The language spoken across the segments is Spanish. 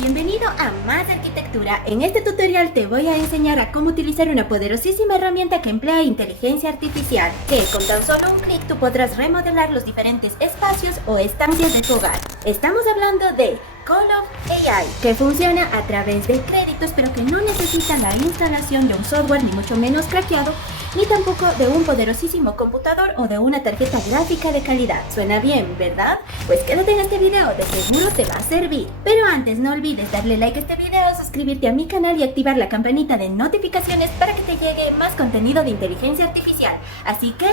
bienvenido a Más Arquitectura. En este tutorial te voy a enseñar a cómo utilizar una poderosísima herramienta que emplea inteligencia artificial, que con tan solo un clic tú podrás remodelar los diferentes espacios o estancias de tu hogar. Estamos hablando de Call of AI, que funciona a través de créditos, pero que no necesita la instalación de un software ni mucho menos craqueado, ni tampoco de un poderosísimo computador o de una tarjeta gráfica de calidad. Suena bien, ¿verdad? Pues quédate en este video, de seguro te va a servir. Pero antes no olvides darle like a este video, suscribirte a mi canal y activar la campanita de notificaciones para que te llegue más contenido de inteligencia artificial. Así que,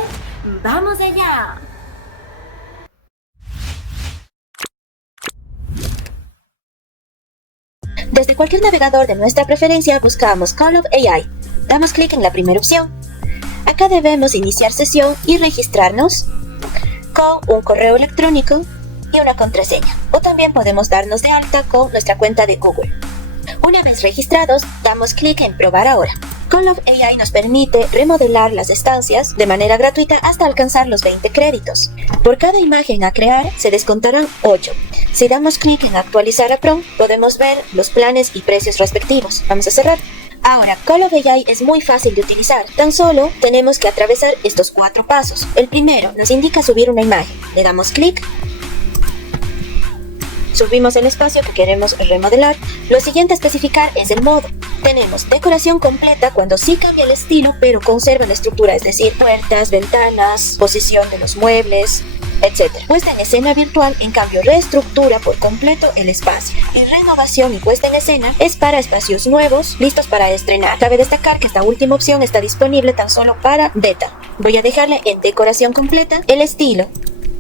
¡vamos allá! Desde cualquier navegador de nuestra preferencia buscamos Call of AI. Damos clic en la primera opción. Acá debemos iniciar sesión y registrarnos con un correo electrónico y una contraseña. O también podemos darnos de alta con nuestra cuenta de Google. Una vez registrados, damos clic en Probar ahora. Call of AI nos permite remodelar las estancias de manera gratuita hasta alcanzar los 20 créditos. Por cada imagen a crear, se descontarán 8. Si damos clic en Actualizar a Pro, podemos ver los planes y precios respectivos. Vamos a cerrar. Ahora, Call of AI es muy fácil de utilizar. Tan solo tenemos que atravesar estos 4 pasos. El primero nos indica subir una imagen. Le damos clic. Subimos el espacio que queremos remodelar. Lo siguiente a especificar es el modo. Tenemos decoración completa cuando sí cambia el estilo, pero conserva la estructura, es decir, puertas, ventanas, posición de los muebles, etc. Puesta en escena virtual, en cambio, reestructura por completo el espacio. Y renovación y puesta en escena es para espacios nuevos, listos para estrenar. Cabe destacar que esta última opción está disponible tan solo para beta. Voy a dejarle en decoración completa. El estilo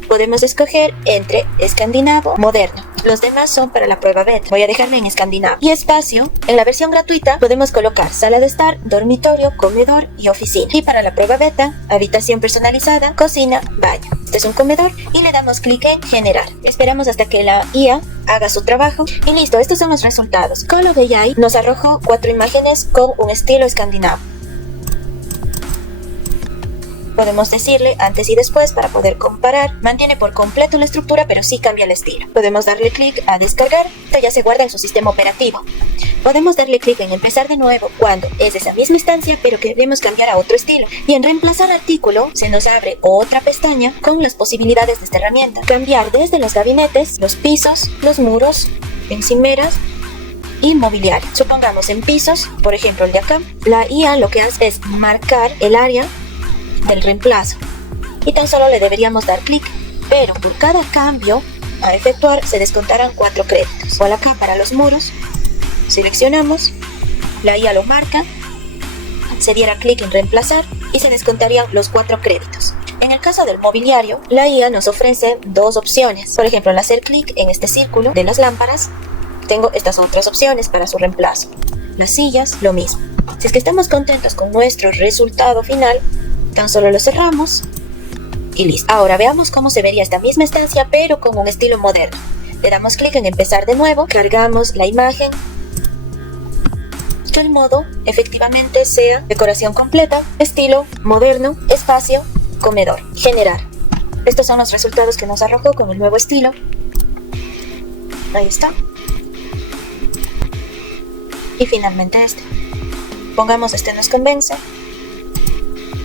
podemos escoger entre escandinavo, moderno. Los demás son para la prueba beta. Voy a dejarme en escandinavo. Y espacio, en la versión gratuita podemos colocar sala de estar, dormitorio, comedor y oficina. Y para la prueba beta, habitación personalizada, cocina, baño. Este es un comedor y le damos clic en generar. Esperamos hasta que la IA haga su trabajo y listo, estos son los resultados. Call of AI nos arrojó 4 imágenes con un estilo escandinavo. Podemos decirle antes y después para poder comparar. Mantiene por completo la estructura, pero sí cambia el estilo. Podemos darle clic a descargar. Esto ya se guarda en su sistema operativo. Podemos darle clic en empezar de nuevo cuando es esa misma instancia, pero queremos cambiar a otro estilo. Y en reemplazar artículo se nos abre otra pestaña con las posibilidades de esta herramienta. Cambiar desde los gabinetes, los pisos, los muros, encimeras y mobiliario. Supongamos en pisos, por ejemplo el de acá, la IA lo que hace es marcar el área del reemplazo y tan solo le deberíamos dar clic, pero por cada cambio a efectuar se descontarán 4 créditos. Igual acá para los muros, seleccionamos, la IA lo marca, se diera clic en reemplazar y se descontarían los 4 créditos. En el caso del mobiliario, la IA nos ofrece 2 opciones. Por ejemplo, al hacer clic en este círculo de las lámparas, tengo estas otras opciones para su reemplazo. Las sillas, lo mismo. Si es que estamos contentos con nuestro resultado final, tan solo lo cerramos y listo. Ahora veamos cómo se vería esta misma estancia, pero con un estilo moderno. Le damos clic en empezar de nuevo, cargamos la imagen. Que el modo efectivamente sea decoración completa, estilo moderno, espacio, comedor, generar. Estos son los resultados que nos arrojó con el nuevo estilo. Ahí está. Y finalmente este. Pongamos este nos convence.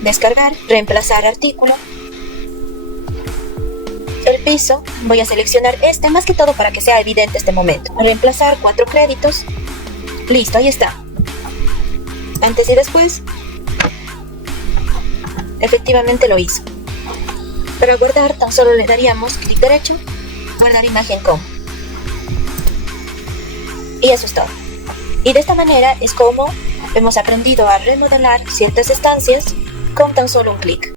Descargar, reemplazar artículo, el piso, voy a seleccionar este más que todo para que sea evidente este momento, reemplazar 4 créditos, listo, ahí está, antes y después, efectivamente lo hizo. Para guardar tan solo le daríamos clic derecho, guardar imagen como, y eso es todo. Y de esta manera es como hemos aprendido a remodelar ciertas estancias con tan solo un clic.